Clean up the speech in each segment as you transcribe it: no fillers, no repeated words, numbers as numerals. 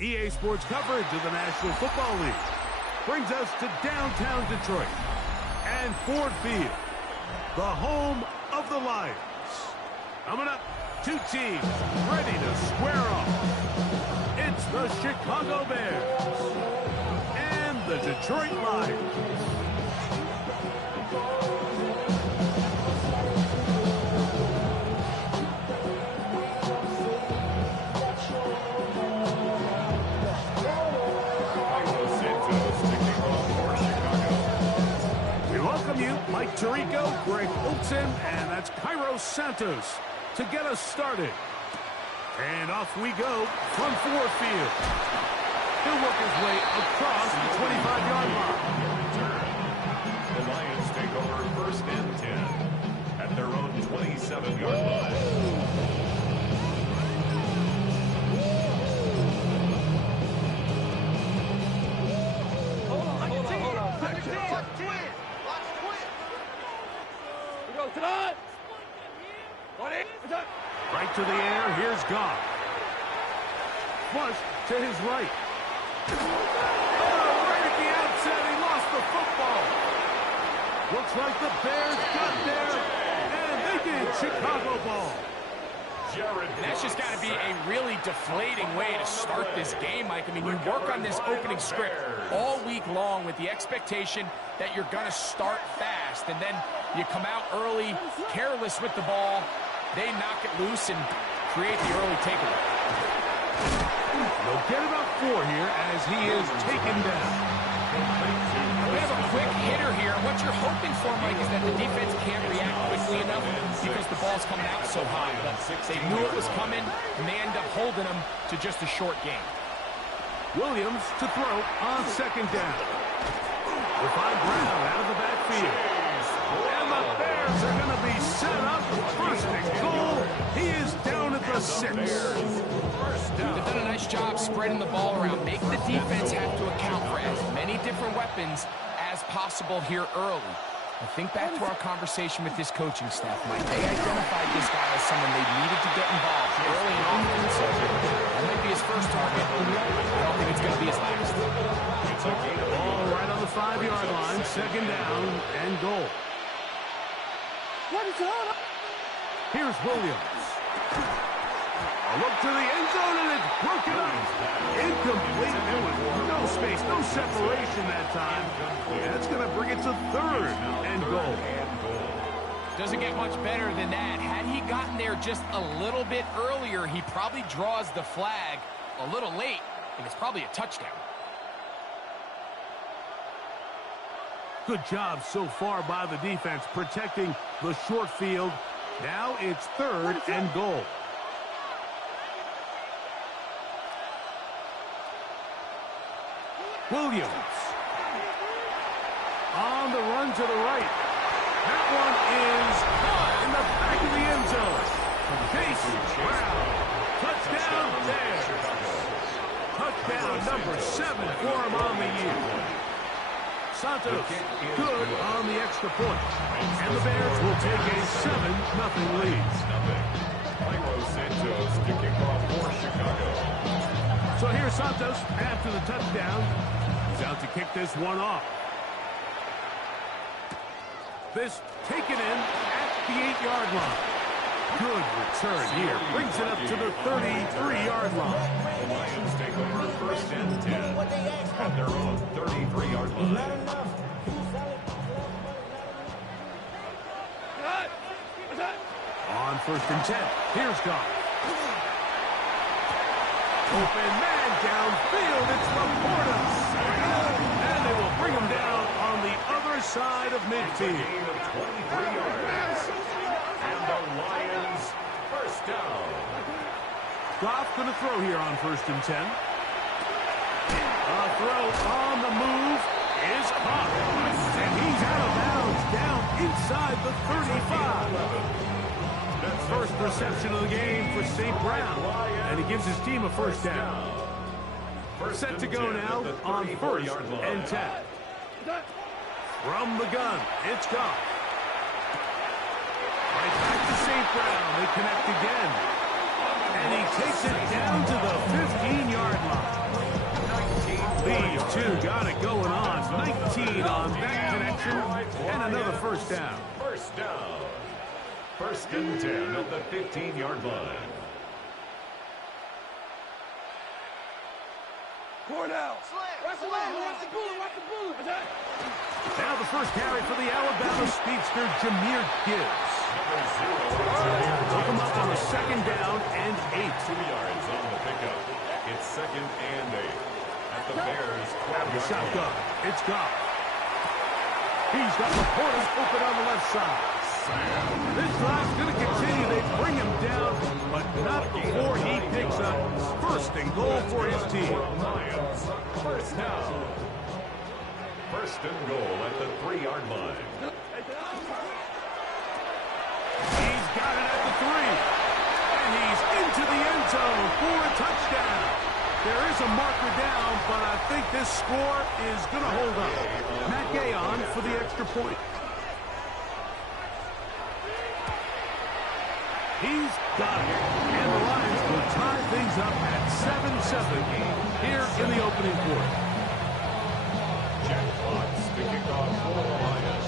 EA Sports coverage of the National Football League brings us to downtown Detroit and Ford Field, the home of the Lions. Coming up, two teams ready to square off. It's the Chicago Bears and the Detroit Lions. Mike Tirico, Greg Olsen, and that's Cairo Santos to get us started. And off we go from Ford Field. He'll work his way across the 25-yard line. The Lions take over 1st and 10 at their own 27-yard line. Right to the air, here's Goff. Flush to his right. Oh, right at the outset, he lost the football. Looks like the Bears got there, and they did. Chicago ball. And that's just got to be a really deflating way to start this game, Mike. I mean, you work on this opening script all week long with the expectation that you're going to start fast, and then you come out early, careless with the ball. They knock it loose and create the early takeaway. They'll get about 4 here as he is taken down. We have a quick hitter here. What you're hoping for, Mike, is that the defense can't react quickly enough because the ball's coming out so high. But they knew it was coming, and they end up holding them to just a short game. Williams to throw on 2nd down. We'll find Brown out of the backfield. And the Bears are going to be set up. 1st and goal. He is down at the 6. They've done a nice job spreading the ball around. Make the defense have to account for as many different weapons as possible here early. I think back to our conversation with this coaching staff, Mike. They identified this guy as someone they needed to get involved early and often. So that might be his first target. I don't think it's going to be his last. Ball right on the 5-yard line. 2nd down and goal. Here's Williams. A look to the end zone, and it's broken up. Incomplete. There was no space, no separation that time. That's going to bring it to 3rd and goal. Doesn't get much better than that. Had he gotten there just a little bit earlier, he probably draws the flag a little late, and it's probably a touchdown. Good job so far by the defense protecting the short field. Now it's 3rd and goal. Williams on the run to the right. That one is caught in the back of the end zone. Chase Brown. Touchdown Bears. Touchdown number 7 for him on the year. Santos good on the extra point. And the Bears will take a 7-0 lead. Cairo Santos to kick off for Chicago. So here's Santos after the touchdown. He's out to kick this one off. This taken in at the 8-yard line. Good return here. Brings it up to the 33-yard line. The Lions take over 1st and 10 at their own 33-yard line. On 1st and 10, here's Goff. Open man downfield, it's Laporta. And they will bring him down on the other side of midfield. Gain of 23 yards. And the Lions 1st down. Goff going to throw here on 1st and 10. A throw on the move is caught. And he's out of bounds down inside the 35. First reception of the game for St. Brown. And he gives his team a 1st down. Set to go now on 1st and 10. From the gun, it's Goff. Right back to St. Brown. They connect again. And he takes it down to the 15-yard line. These two got it going on. 19 on that connection. And another first down. First down. First and 10 at the 15-yard line. Now the first carry for the Alabama speedster, Jahmyr Gibbs. Took him up on a second down and 8. 2 yards on the pickup. It's second and 8. At the Bears' 12-yard Shotgun. line. It's Goff. He's got the Portis open on the left side. This drive's going to continue. They bring him down, but not before he picks up first and goal for his team. Lions. First down. First and goal at the 3-yard line. He's got it at the 3. And he's into the end zone for a touchdown. There is a marker down, but I think this score is going to hold up. Matt Gay on for the extra point. He's got it. And the Lions will tie things up at 7-7 here in the opening quarter. Jack Fox to kick off for the Lions.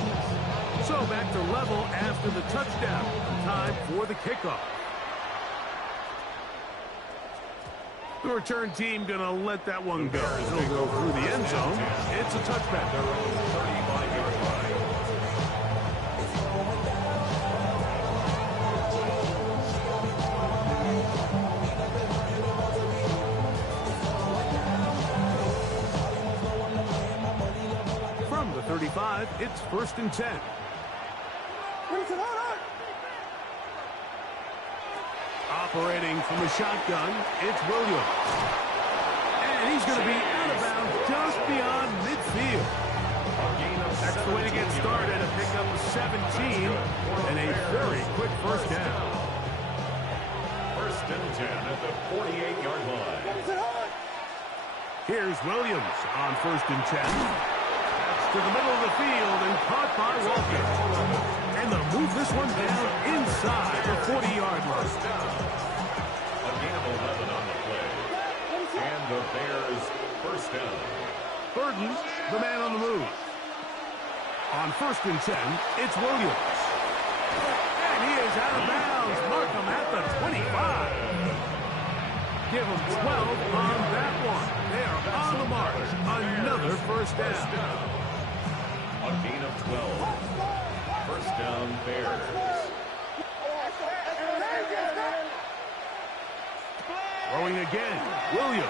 So back to level after the touchdown. Time for the kickoff. The return team going to let that one go. He'll go through the end zone. It's a touchback. 35-yard line. From the 35, it's first and 10. Operating from the shotgun, it's Williams. And he's going to be out of bounds just beyond midfield. That's the way to get started, a pick up of 17 and a very quick first down. First and 10 at the 48-yard line. Here's Williams on first and 10. That's to the middle of the field and caught by Walker. And they'll move this one down inside the 40-yard line. A gain of 11 on the play. And the Bears first down. Burton, the man on the move. On first and 10, it's Williams. And he is out of bounds. Mark him at the 25. Give him 12 on that one. They are on the march. Another first down. A gain of 12. First down, Bears. Throwing again, Williams.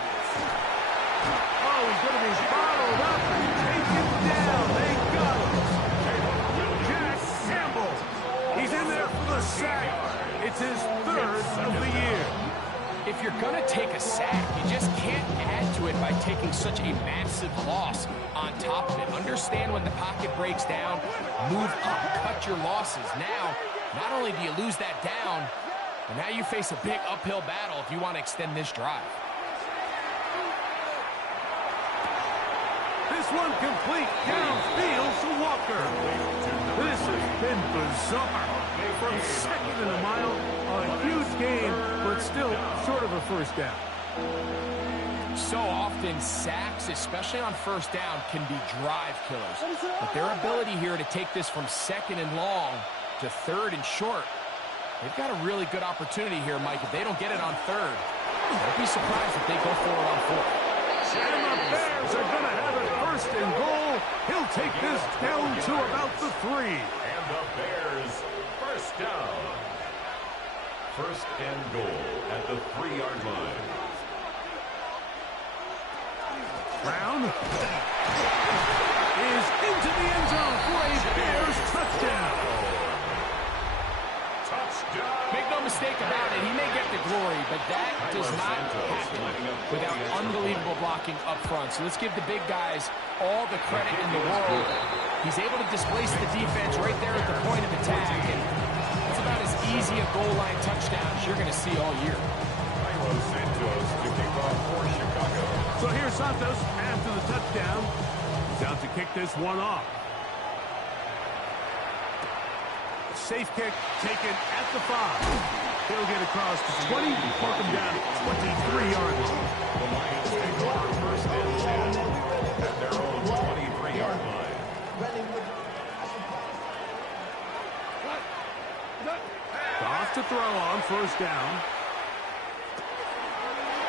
Oh, he's going to be bottled up and taken down. They got him. Jack Campbell. He's in there for the sack. It's his third of the year. If you're going to take a sack, you just can't add to it by taking such a massive loss on top of it. Understand when the pocket breaks down, move up, cut your losses. Now, not only do you lose that down, but now you face a big uphill battle if you want to extend this drive. This one complete downfield to Walker. This has been bizarre. From second and a mile, a huge gain, but still short of a first down. So often, sacks, especially on first down, can be drive killers. But their ability here to take this from second and long to third and short, they've got a really good opportunity here, Mike. If they don't get it on third, don't be surprised if they go for it on fourth. And the Bears are going to have it first and goal. He'll take this down to about the 3. And the Bears first down. First and goal at the 3-yard line. Brown is into the end zone for a Bears touchdown. Touchdown. Make no mistake about it, he may get the glory, but that does not happen without unbelievable blocking up front. So let's give the big guys all the credit in the world. He's able to displace the defense right there at the point of attack, and it's about as easy a goal line touchdown as you're going to see all year. Santos to kick off for Chicago. So here's Santos after the touchdown. He's out to kick this one off. safe kick taken at the 5. He'll get across to 20, mark him down at 23-yard line. The Lions take over first and 10 at their own 23-yard line. Off to throw on first down.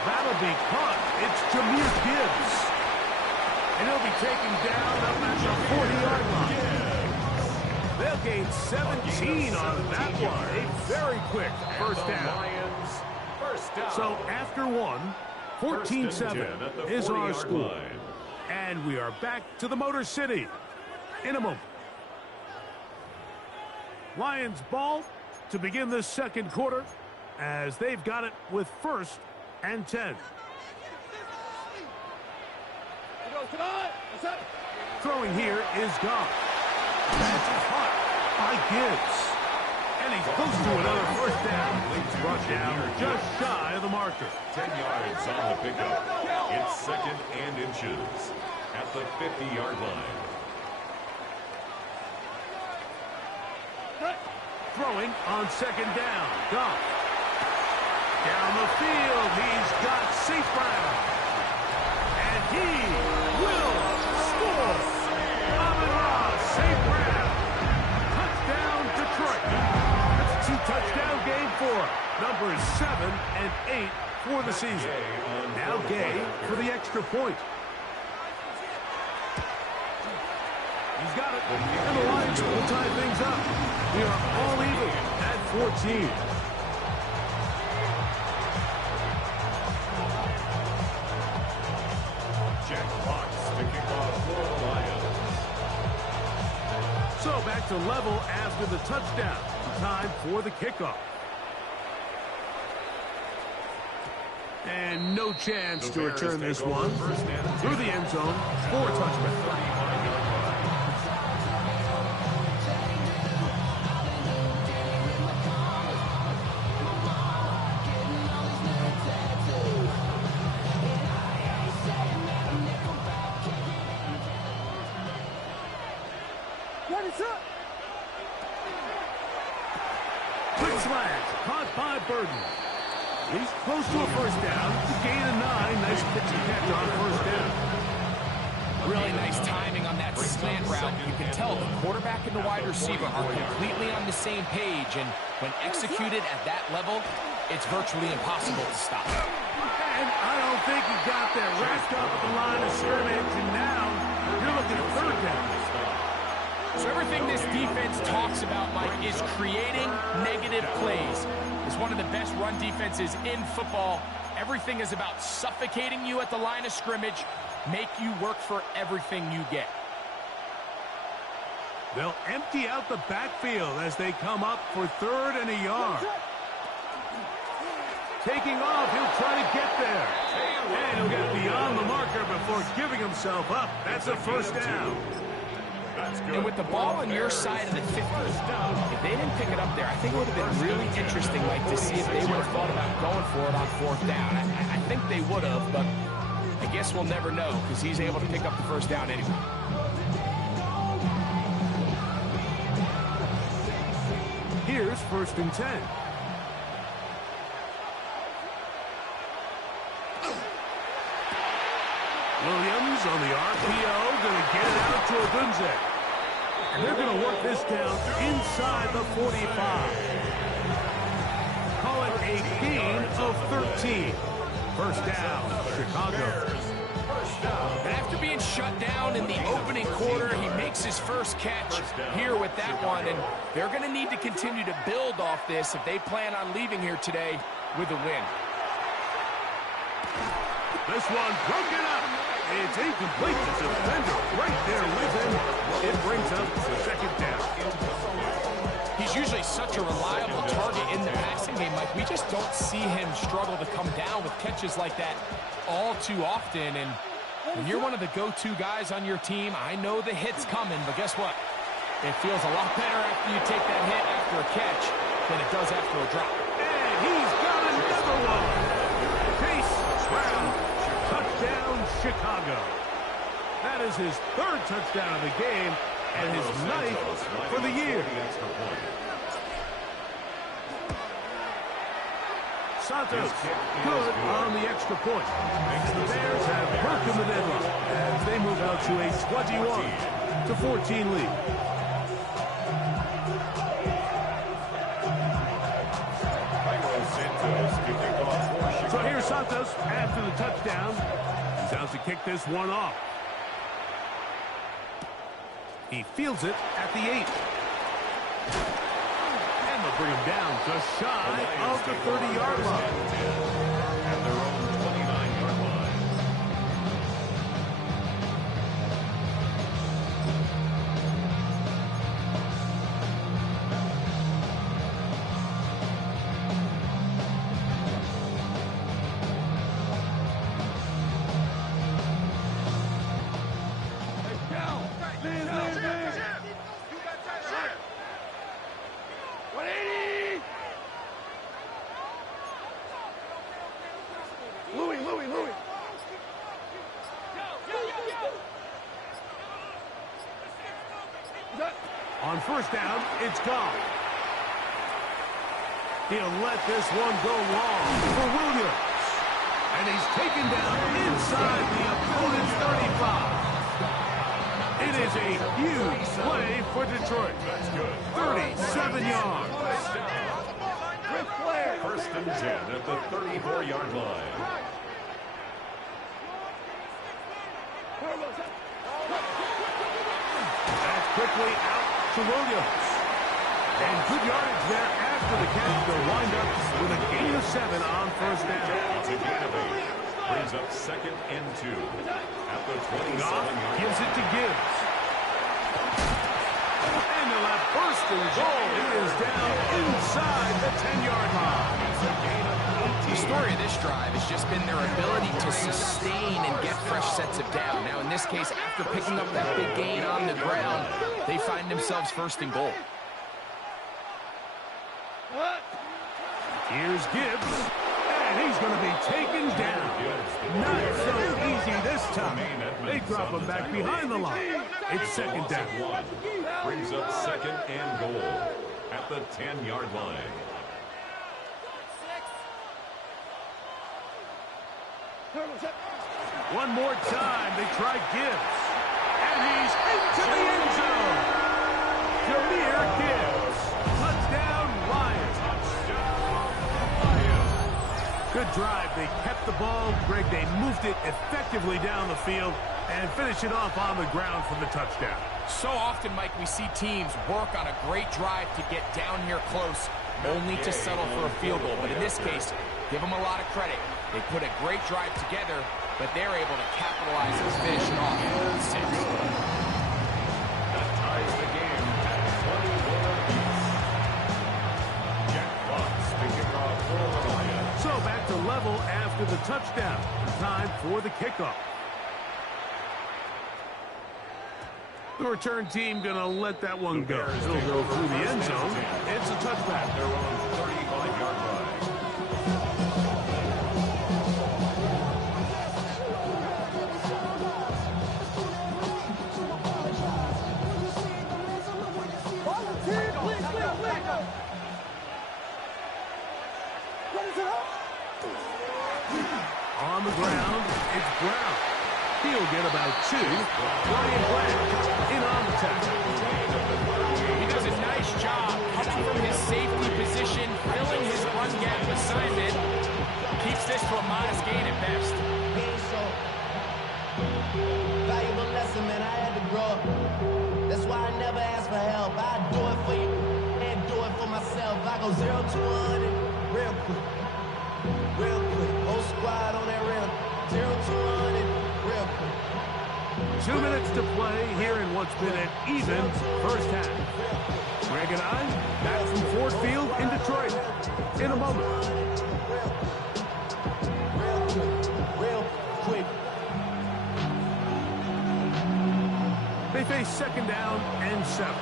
That'll be caught. It's Jahmyr Gibbs. And he'll be taken down up at the 40-yard line. They'll gain 17 on that one. A very quick first down. Lions, first down. So after one, 14-7 is our score. Line. And we are back to the Motor City in a moment. Lions ball to begin this second quarter as they've got it with first and 10. Throwing here is Goff. That's caught by Gibbs. And he's close to another first down. It's brought down just shy of the marker. 10 yards on the pickup. It's second and inches at the 50-yard line. Throwing on second down. Goff. Down the field. He's got St. Brown. And he will score. Amon-Ra St. Brown. Touchdown, Detroit. That's a 2-touchdown game for numbers 7 and 8 for the season. Now Gay for the extra point. He's got it. And the Lions will tie things up. We are all even at 14. Jack Fox to kick off for the Lions. So back to level after the touchdown. Time for the kickoff. And no chance to return this one through the end zone for a touchdown. Quick slant, caught by Burden. He's close to a first down. Gain of 9. Nice pitch and catch on first down. Really nice timing on that slant route. You can tell the quarterback and the wide receiver are completely on the same page, and when executed at that level, it's virtually impossible to stop. And I don't think he got there. Wrapped up at the line of scrimmage, and now you're looking at third down. So everything this defense talks about, Mike, is creating negative plays. It's one of the best run defenses in football. Everything is about suffocating you at the line of scrimmage, make you work for everything you get. They'll empty out the backfield as they come up for third and a yard. Taking off, he'll try to get there. And he'll get beyond the marker before giving himself up. That's a first down. And with the ball on your side of the 50, if they didn't pick it up there, I think it would have been really interesting, Mike, to see if they would have thought about going for it on fourth down. I think they would have, but I guess we'll never know because he's able to pick up the first down anyway. Here's first and 10. Williams on the RPO, going to get it out to Odunze. And they're going to work this down inside the 45. Call it a gain of 13. First down, Chicago. And after being shut down in the opening quarter, he makes his first catch here with that one. And they're going to need to continue to build off this if they plan on leaving here today with a win. This one broken up. It's incomplete. The defender right there with him. It brings up second down. He's usually such a reliable target in the passing game. Like, we just don't see him struggle to come down with catches like that all too often. And when you're one of the go-to guys on your team, I know the hit's coming, but guess what? It feels a lot better after you take that hit after a catch than it does after a drop. And he's got another one. Chase Brown. Touchdown, Chicago. That is his third touchdown of the game and his ninth for the year. Santos, good on the extra point. The Bears have broken the deadlock as they move out to a 21-14 lead. So here's Santos after the touchdown. He's out to kick this one off. He fields it at the 8. And they'll bring him down just shy of the 30-yard line. At their own 29-yard line. On first down, it's gone. He'll let this one go long for Williams. And he's taken down inside the opponent's 35. It is a huge play for Detroit. 37 yards. First and 10 at the 34-yard line. That's quickly out to Williams. And good yardage there after the catch. They'll wind up with a gain of 7 on first down. It's a gain of 8. Brings up second and 2 at the 27-yard line. Gives it to Gibbs. And they'll have first and goal. It is down inside the 10-yard line. The story of this drive has just been their ability to sustain and get fresh sets of down. Now, in this case, after picking up that big gain on the ground, they find themselves first and goal. Here's Gibbs, and he's going to be taken down. Not so easy this time. They drop him back behind the line. It's second down. Brings up second and goal at the 10-yard line. One more time, they try Gibbs. And he's into the end zone. Jameer Gibbs. Touchdown, Lions. Good drive. They kept the ball. Greg, they moved it effectively down the field and finish it off on the ground for the touchdown. So often, Mike, we see teams work on a great drive to get down here close, only to settle for a field goal. But in this case, give them a lot of credit. They put a great drive together, but they're able to capitalize and finish it off with 6. That ties the game at 21 apiece. Jack Fox picking off for the Lions. So back to level after the touchdown. Time for the kickoff. The return team going to let that one go. It'll go through the end zone. It's a touchback. Their own 35-yard line. On the ground, it's Brown. He'll get about 2. Ryan Blanch in on the tackle. He does a nice job coming from his safety position, filling his run gap assignment. Keeps this to a modest gain at best. Valuable lesson, man. I had to grow up. That's why I never ask for help. I do it for you and do it for myself. I go 0 to 100 real quick. Real quick. Whole squad on that real. 0 to 100 real quick. 2 minutes to play here in what's been an even first half. Greg and I back from Ford Field in Detroit in a moment. Real quick. They face second down and 7.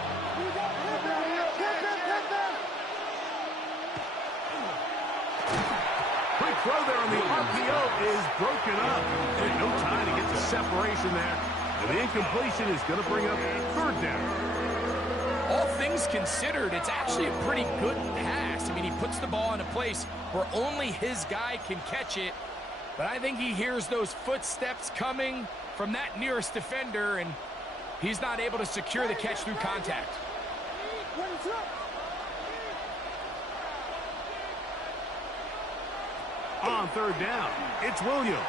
Quick throw there on the RPO is broken up. And no time to get the separation there. And the incompletion is going to bring up third down. all things considered, it's actually a pretty good pass. I mean, he puts the ball in a place where only his guy can catch it. But I think he hears those footsteps coming from that nearest defender, and he's not able to secure the catch through contact. On third down, it's Williams.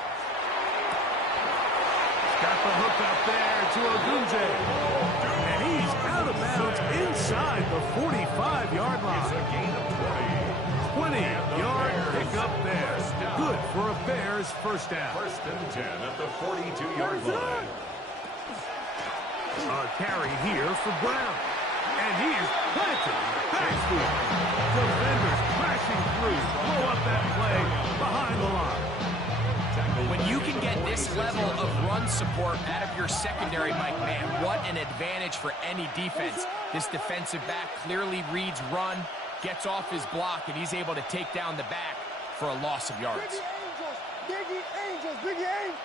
Got the hook up there to Ogunze. And he's out of bounds inside the 45-yard line. It's a gain of 20. 20-yard pickup there. Good for a Bears first down. First and 10 at the 42-yard line. A carry here for Brown. And he is planted. Backfield. Defenders crashing through. Blow up that play behind the line. When you can get this level of run support out of your secondary, Mike, man, what an advantage for any defense. This defensive back clearly reads run, gets off his block, and he's able to take down the back for a loss of yards. Biggie Angels, Biggie Angels.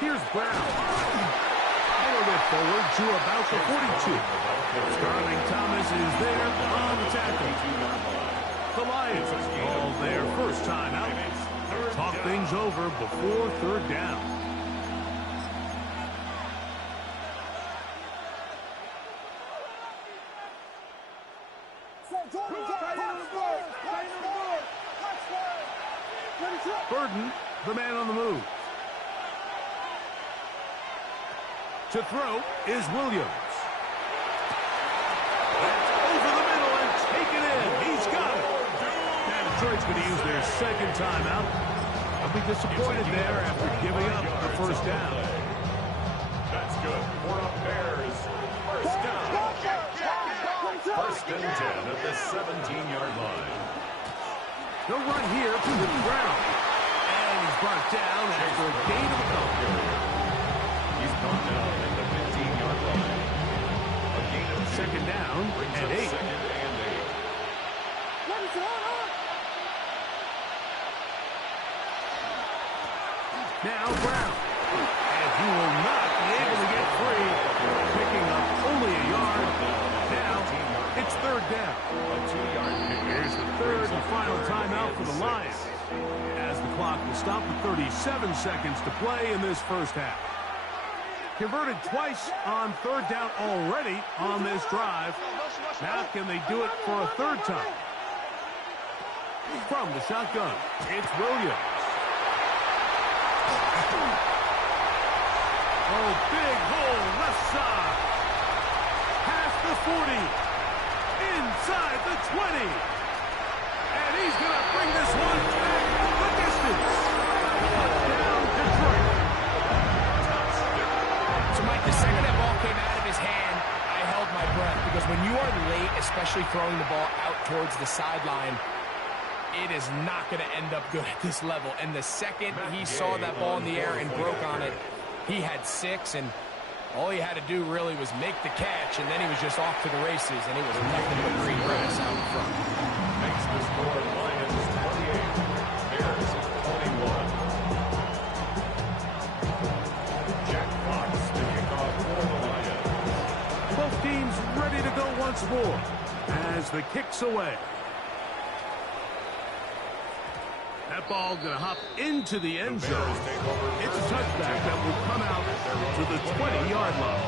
Here's Brown. Forward it forward to about the 42. Starling Thomas is there on the tackle. The Lions all their first time out. Talk things over before third down. Burden, the man on the move. To throw is Williams. That's over the middle and taken in. He's got it. And Detroit's going to use their second timeout. They'll be disappointed there after giving up the first down. That's good for a Bears first down. First and 10 at the 17-yard line. No run here with Brown. And he's brought down after a gain of a couple. He's brought down at the 15-yard line. A gain of 2. Second down and 8. Second and 8. Now Brown. And he will not be able to get free. Picking up only a yard. Now it's third down. A 2-yard pick. Here's the third and final timeout for the Lions. As the clock will stop with 37 seconds to play in this first half. Converted twice on third down already on this drive. Now can they do it for a third time? From the shotgun, it's Williams. Oh, big hole left side. Past the 40. Inside the 20. And he's going to bring this one back the distance. Down Detroit. So, Mike, the second that ball came out of his hand, I held my breath because when you are late, especially throwing the ball out towards the sideline, it is not going to end up good at this level. And the second he saw that ball in the air and broke on it, he had 6, and all he had to do really was make the catch, and then he was just off to the races, and it was nothing but green grass out in front. Makes the score Lions 28, Bears 21. Jack Fox to kick off for the Lions. Both teams ready to go once more as the kick's away. That ball going to hop into the end zone. It's a touchback that will come out to the 20-yard line.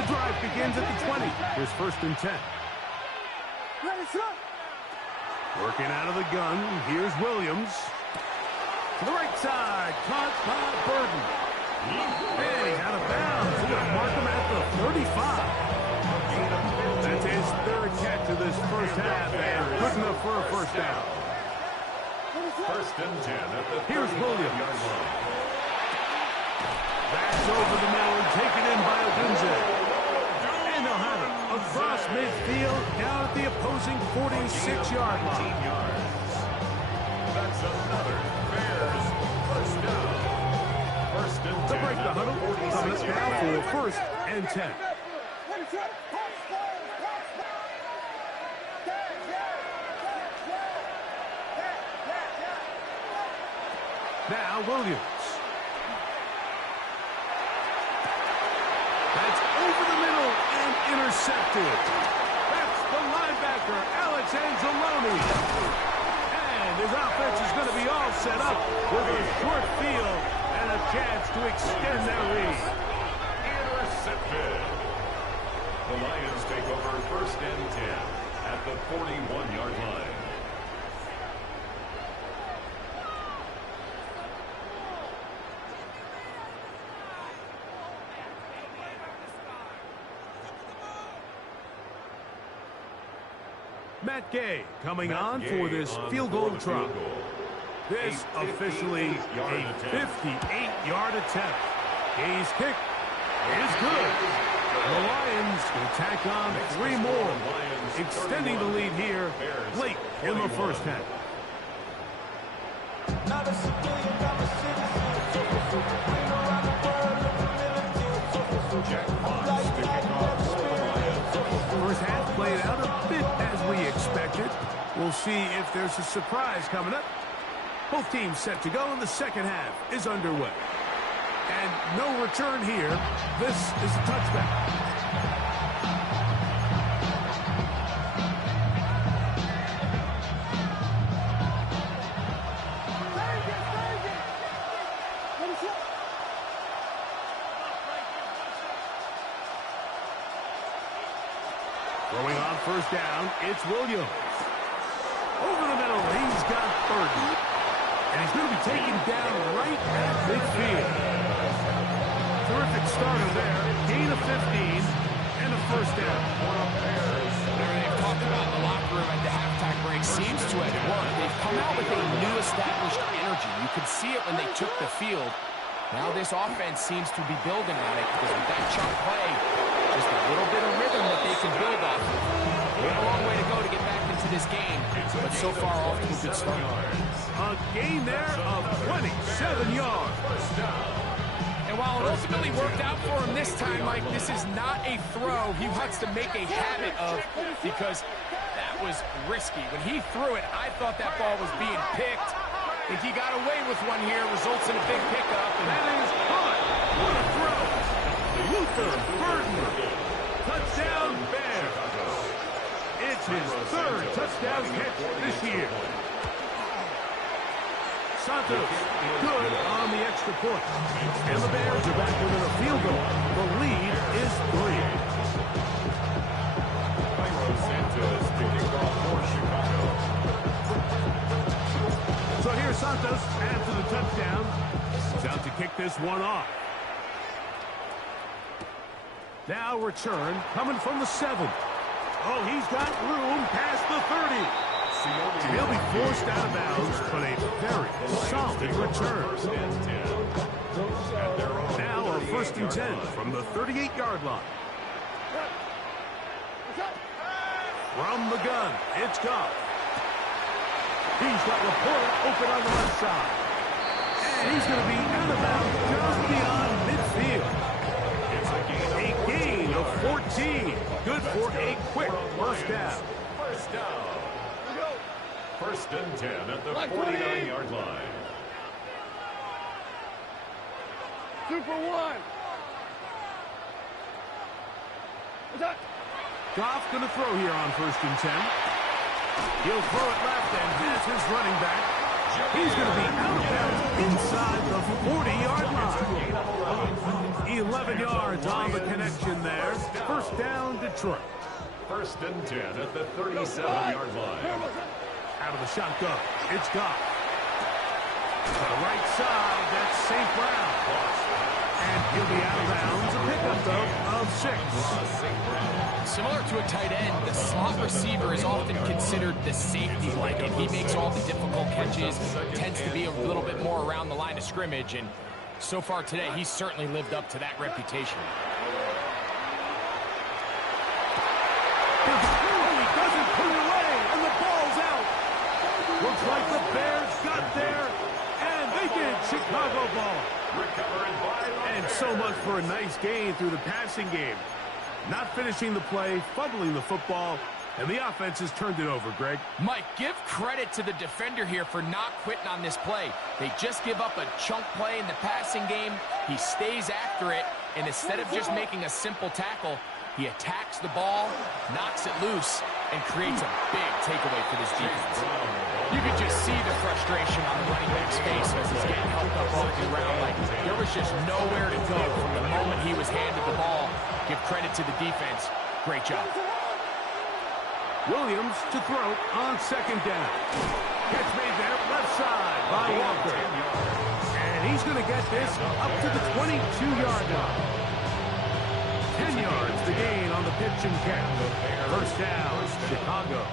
The drive begins at the 20. Here's first and 10. Working out of the gun, here's Williams. To the right side, caught by Burden. And he's out of bounds. He's going to mark him at the 35. That's his third catch of this first half, and good enough for a first down. First and 10 at the Here's Williams. That's over the middle and taken in by Ogunze. And they'll have it across midfield down at the opposing 46-yard line. That's another Bears first down. First and 10. To break the huddle, coming up now for first and 10. Now Williams. intercepted. That's the linebacker, Alex Anzalone. And his offense is going to be all set up with a short field and a chance to extend their lead. Intercepted. The Lions take over 1st and 10 at the 41-yard line. Matt Gay coming on for this field goal try. This officially a 58-yard attempt. Gay's kick is good. The Lions will tack on 3 more, extending the lead here late in the first half. First half played out a bit as we expected. We'll see if there's a surprise coming up. Both teams set to go, and the second half is underway. And no return here. This is a touchback. Throwing on first down, it's Williams. Over the middle, he's got Burton. And he's going to be taken down right at midfield. Terrific starter there. Gain of 15 and a first down. Whatever they've talked about in the locker room at the halftime break seems to have worked. They've come out with a new established energy. You could see it when they took the field. Now this offense seems to be building on it because with that chunk play, just a little bit of rhythm that they can build off. We have a long way to go to get back into this game, but so far off to a good start. A gain there of 27 yards. And while it ultimately worked out for him this time, Mike, this is not a throw he wants to make a habit of because that was risky. When he threw it, I thought that ball was being picked. I think he got away with one here, results in a big pickup. And that is caught. What a throw. Luther Burton. Touchdown Bears. It's his 3rd touchdown catch this year. Santos, good on the extra point. And the Bears are back within a field goal. The lead is 3. Santos kicking off for Chicago. So here's Santos after the touchdown. He's out to kick this one off. Now return coming from the 7. Oh, he's got room past the 30. He'll be forced out of bounds, but a very solid return. Now a 1st and 10 from the 38-yard line. From the gun, it's Goff. He's got Laporta open on the left side. And he's going to be out of bounds just beyond midfield. A gain of 14. Good for a quick first down. First down. 1st and 10 at the 49-yard line. Super one. Goff going to throw here on 1st and 10. He'll throw it left and has his running back. He's going to be out of bounds inside the 40-yard line. 11 yards on the connection there. First down, Detroit. 1st and 10 at the 37-yard line. Out of the shotgun, it's Goff. To the right side, that's St. Brown. And he'll be out of bounds. A pickup, though, of 6. Similar to a tight end, the slot receiver is often considered the safety blanket. He makes all the difficult catches, tends to be a little bit more around the line of scrimmage, and so far today, he's certainly lived up to that reputation. He doesn't put it away, and the ball's out. Looks like the Bears got there, and they did. Chicago ball. And so much for a nice gain through the passing game. Not finishing the play, fumbling the football, and the offense has turned it over, Greg. Mike, give credit to the defender here for not quitting on this play. They just give up a chunk play in the passing game. He stays after it, and instead of just making a simple tackle, He attacks the ball, knocks it loose, and creates a big takeaway for this defense. You could just see the frustration on the running back's face as he's getting helped up off the ground. Like, there was just nowhere to go from the moment he was handed the ball. Give credit to the defense. Great job. Williams to throw on second down. Catch made there, left side by Walker. And he's going to get this up to the 22-yard line. 10 yards the gain on the pitch and catch. First down, Chicago.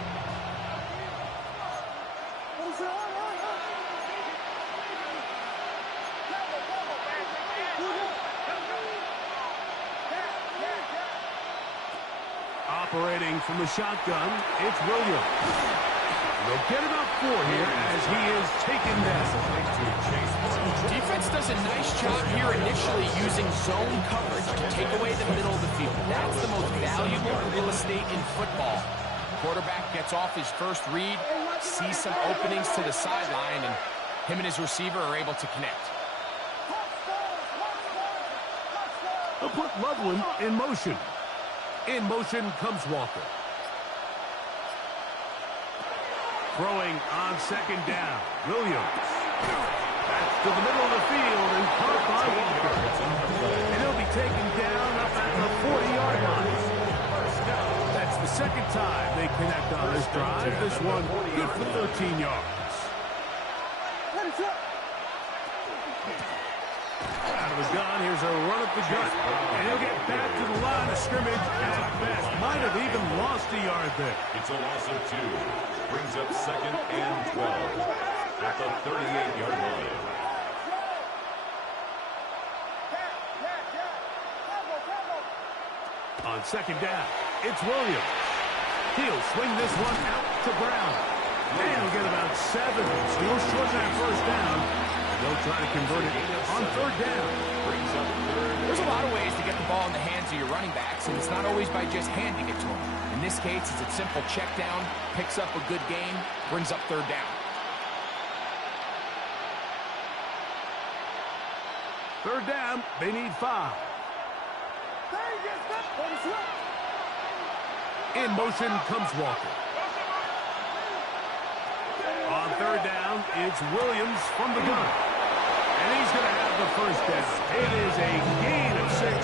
Operating from the shotgun, it's Williams. They'll get about 4 here as he is taken down. Defense does a nice job here initially using zone coverage to take away the middle of the field. That's the most valuable real estate in football. Quarterback gets off his first read, sees some openings to the sideline, and him and his receiver are able to connect. They'll put Loveland in motion. In motion comes Walker. Throwing on second down, Williams. That's to the middle of the field and caught by Walker. And he'll be taken down up at the 40-yard line. That's the second time they connect on this drive. This one good for 13 yards. Out of the gun, here's a run up the gut. And he'll get back to the line of scrimmage at best. Might have even lost a yard there. It's a loss of 2. Brings up second and 12 at the 38-yard line. On second down, it's Williams. He'll swing this one out to Brown. And he'll get about 7. Still short that first down. They'll try to convert it on third down. There's a lot of ways to get the ball in the hands of your running backs, and it's not always by just handing it to them. In this case, it's a simple check down, picks up a good gain, brings up third down. Third down, they need 5. In motion comes Walker. On third down, it's Williams from the gun. And he's going to have the first down. It is a gain of 6.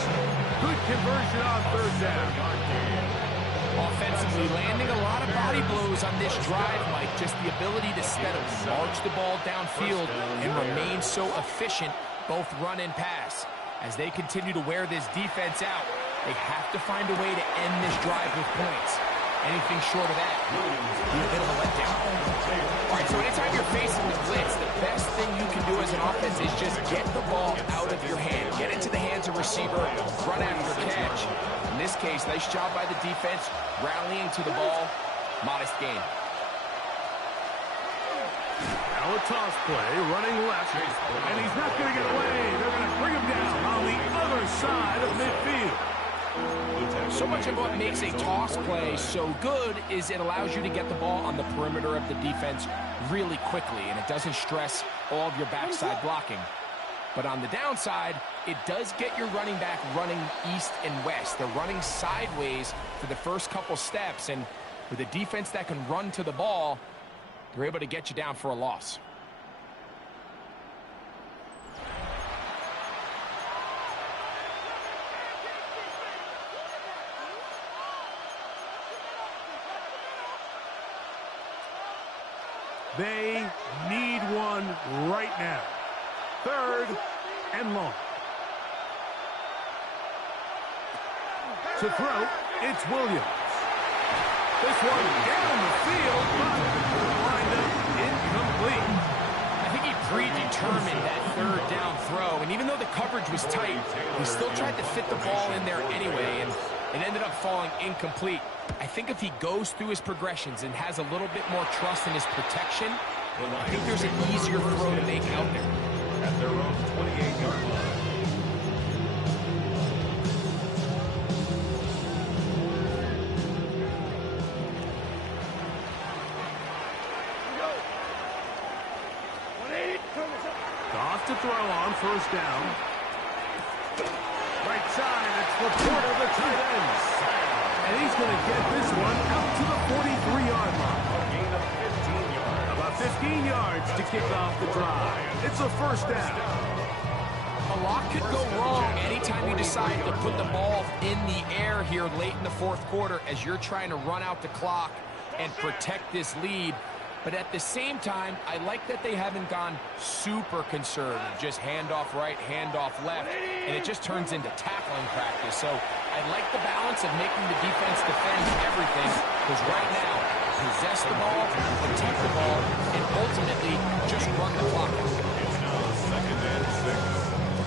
Good conversion on third down. Offensively landing a lot of body blows on this drive, Mike. Just the ability to steadily march the ball downfield and remain so efficient, both run and pass. As they continue to wear this defense out, they have to find a way to end this drive with points. Anything short of that would be a bit of a letdown. All right, so anytime you're facing the blitz, the best thing you can do as an offense is just get the ball out of your hand. Get it to the hands of receiver, run after catch. In this case, nice job by the defense, rallying to the ball. Modest gain. Now a toss play, running left, and he's not going to get away. They're going to bring him down on the other side of midfield. So much of what makes a toss play so good is it allows you to get the ball on the perimeter of the defense really quickly, and it doesn't stress all of your backside blocking. But on the downside, it does get your running back running east and west. They're running sideways for the first couple steps, and with a defense that can run to the ball, they're able to get you down for a loss. They need one right now. Third and long. To throw, it's Williams. This one down the field, but lined up incomplete. I think he predetermined that third down throw, and even though the coverage was tight, he still tried to fit the ball in there anyway, and it ended up falling incomplete. I think if he goes through his progressions and has a little bit more trust in his protection, I think there's an easier throw to make out there. At their own 28-yard line. Off to throw on first down. Right side. It's Laporta, the tight end. And he's going to get this one out to the 43-yard line. A gain of 15 yards. About 15 yards to kick off the drive. It's a first down. A lot could go wrong anytime you decide to put the ball in the air here late in the fourth quarter as you're trying to run out the clock and protect this lead. But at the same time, I like that they haven't gone super conservative, just handoff right, handoff left, and it just turns into tackling practice. So I like the balance of making the defense defend everything, because right now, possess the ball, protect the ball, and ultimately just run the clock out. It's now 2nd and 6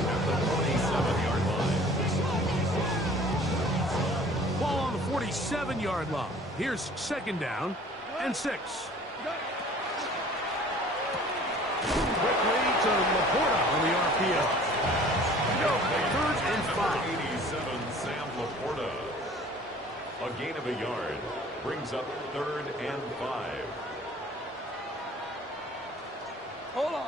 at the 47-yard line. Ball on the 47-yard line. Here's 2nd down and 6. Quickly to Laporta on the RPO. 3rd and 5. 87, Sam Laporta. A gain of a yard brings up 3rd and 5. Hold on.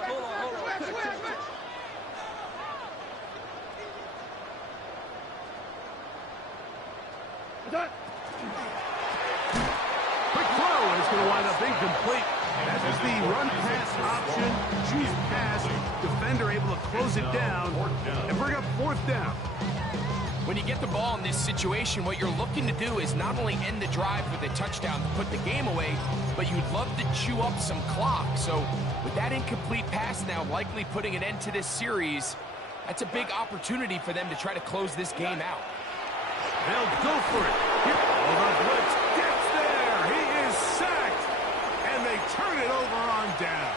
Quick throw, and it's going to wind up incomplete. That is the run-pass option. Choose pass. Defender able to close it down and bring up 4th down. When you get the ball in this situation, what you're looking to do is not only end the drive with a touchdown to put the game away, but you'd love to chew up some clock. So with that incomplete pass now likely putting an end to this series, that's a big opportunity for them to try to close this game out. They'll go for it. The blitz gets there. He is sacked. And they turn it over on down.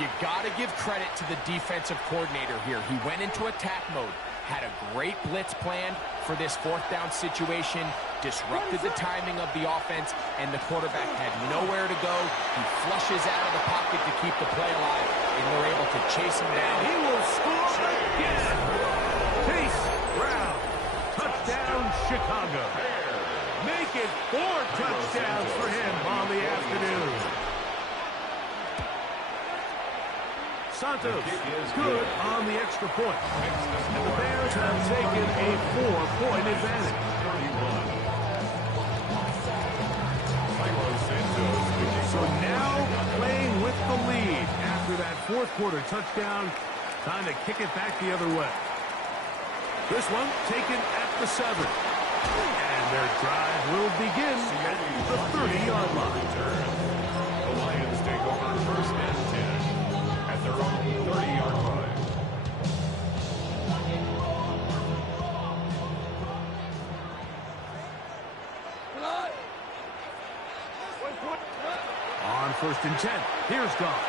You got to give credit to the defensive coordinator here. He went into attack mode, had a great blitz plan for this 4th down situation, disrupted the timing of the offense, and the quarterback had nowhere to go. He flushes out of the pocket to keep the play alive, and they're able to chase him down. He will score again. Chase Brown. Touchdown, Chicago. Make it 4 touchdowns for him on the afternoon. Santos good on the extra point. And the Bears have taken a 4-point advantage. So now playing with the lead after that 4th quarter touchdown. Time to kick it back the other way. This one taken at the 7. And their drive will begin at the 30-yard line. The Lions take over 1st and 10 at their own 30-yard line. On 1st and 10, here's Goff.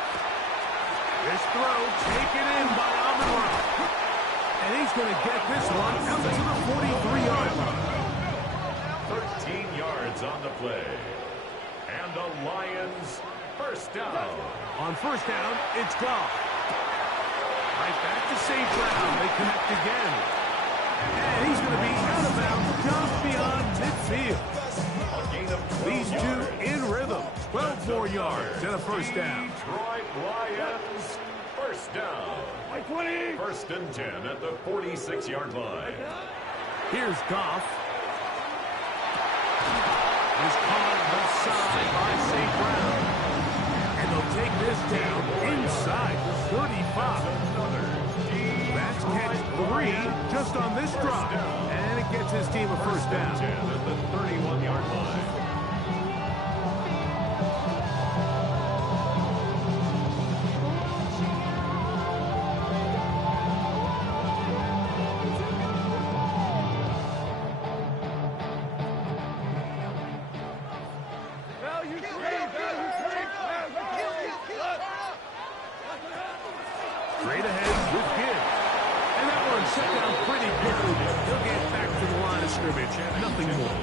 This throw taken in by Amon-Ra. And he's going to get this one out to the 43-yard line. 13 yards on the play. And the Lions 1st down. On 1st down, it's Goff. Right back to St. Brown. They connect again. And he's going to be out of bounds just beyond midfield. A gain of 12 These two yards. in rhythm. 12 more yards and a 1st down. Detroit Lions 1st down. 1st and 10 at the 46-yard line. Here's Goff. He's caught left side by St. Brown. And they'll take this down inside the 35. That's catch 3 just on this drive. And it gets his team a 1st down. 10 at the 31-yard line. Straight ahead with Gibbs. And that one set down pretty quickly. He'll get back to the line of scrimmage. Nothing more.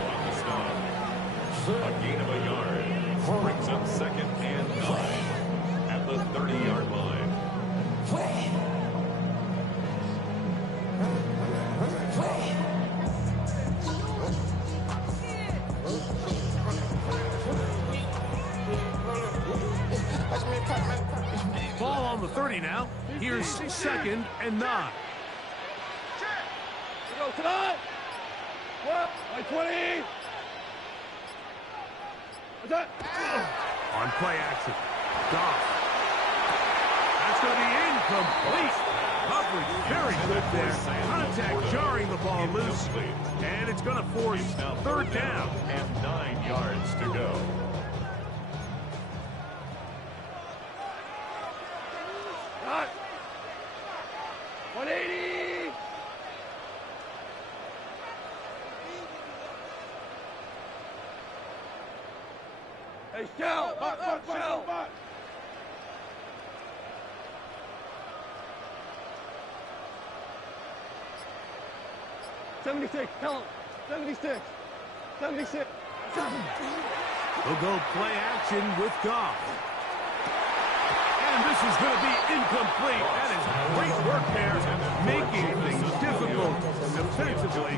A gain of a yard brings up 2nd and 9 at the 30-yard line. Ball on the 30 now. Here's 2nd and 9. tonight. Well, 20. What's that? On play action. Goff. That's going to be incomplete. Coverage very good there. Contact jarring the ball loose. And it's going to force third down. And 9 yards to go. Cut. 180. Hey, Shell. Shell. 76. Tell him. 76. 76. They'll go play action with Goff. And this is going to be incomplete. That is great work there, making things difficult defensively.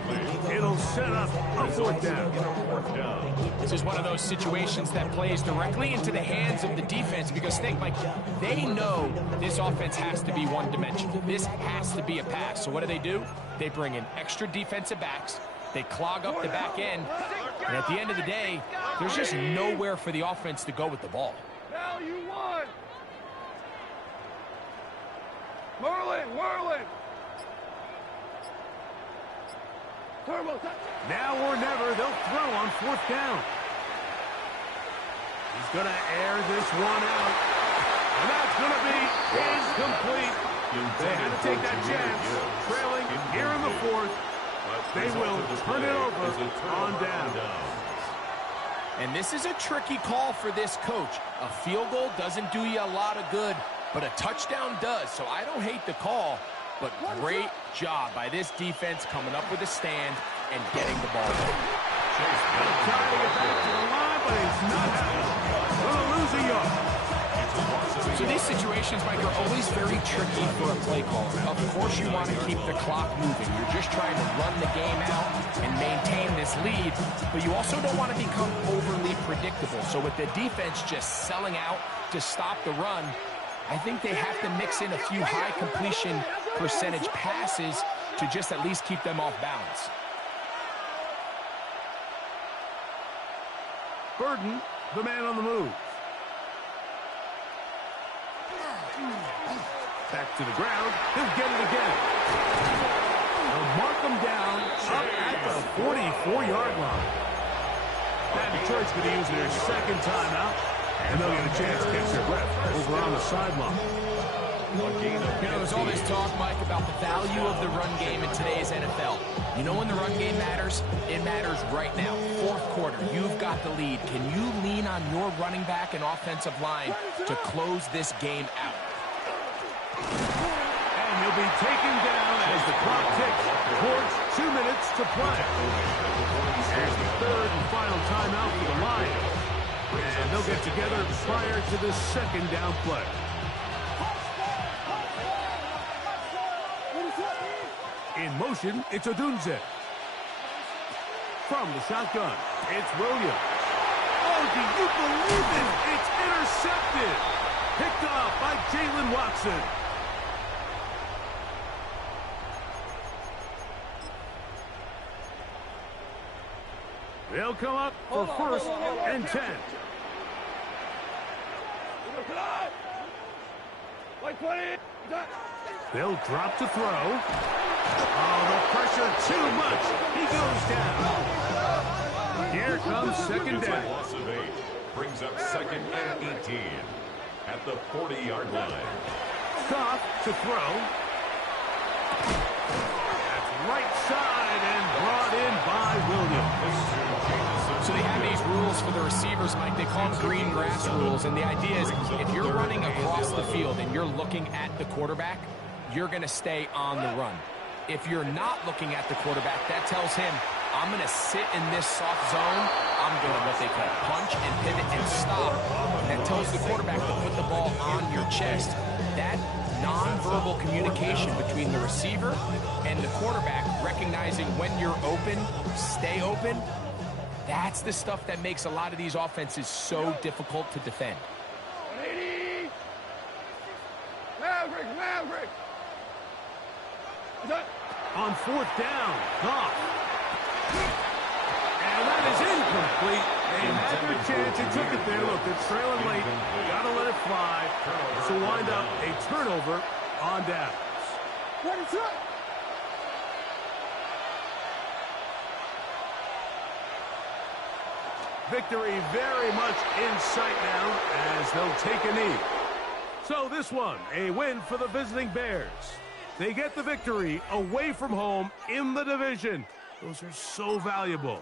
It'll set up a fourth down. This is one of those situations that plays directly into the hands of the defense because think, Mike, they know this offense has to be one-dimensional. This has to be a pass. So what do? They bring in extra defensive backs. They clog up the back end. And at the end of the day, there's just nowhere for the offense to go with the ball. Now you won. Whirling. Turbo. Now or never, they'll throw on fourth down. He's going to air this one out. And that's going to be incomplete. They had to take that chance. Trailing here in the fourth. They will turn it over on down. And this is a tricky call for this coach. A field goal doesn't do you a lot of good, but a touchdown does. So I don't hate the call, but great job by this defense coming up with a stand and getting the ball. Trying to get back to the line, but it's not happening. Going to lose a yard. So these situations, Mike, are always very tricky for a play caller. Of course you want to keep the clock moving. You're just trying to run the game out and maintain this lead, but you also don't want to become overly predictable. So with the defense just selling out to stop the run, I think they have to mix in a few high completion percentage passes to just at least keep them off balance. Burden, the man on the move. Back to the ground. He'll get it again. They'll mark him down up at the 44-yard line. And Detroit's going to use their second timeout, and they'll get a chance to catch their breath over on the sideline. You know, there's all this talk, Mike, about the value of the run game in today's NFL. You know when the run game matters? It matters right now. Fourth quarter, you've got the lead. Can you lean on your running back and offensive line to close this game out? And he'll be taken down as the clock ticks towards 2 minutes to play. Here's the third and final timeout for the Lions. And they'll get together prior to the second down play. In motion, it's Odunze. From the shotgun, it's Williams. Oh, do you believe it? It's intercepted. Picked off by Jalen Watson. They'll come up for first and 10. They'll drop to throw. Oh, the pressure too much. He goes down. Here comes second down. Loss of 8 brings up second and 18 at the 40-yard line. Goff to throw. That's right side and brought in by Williams. So they have these rules for the receivers, Mike. They call them green grass rules, and the idea is if you're running across the field and you're looking at the quarterback, you're going to stay on the run. If you're not looking at the quarterback, that tells him, I'm going to sit in this soft zone. I'm going to what they call punch and pivot and stop. And that tells the quarterback to put the ball on your chest. That nonverbal communication between the receiver and the quarterback, recognizing when you're open, stay open, that's the stuff that makes a lot of these offenses so difficult to defend. 180. Maverick. on 4th down. Goff. And that is incomplete. They had their chance. They took it there. Look, they're trailing late. Got to let it fly. So wind up a turnover on downs. Victory very much in sight now as they'll take a knee. So this one, a win for the visiting Bears. They get the victory away from home in the division. Those are so valuable.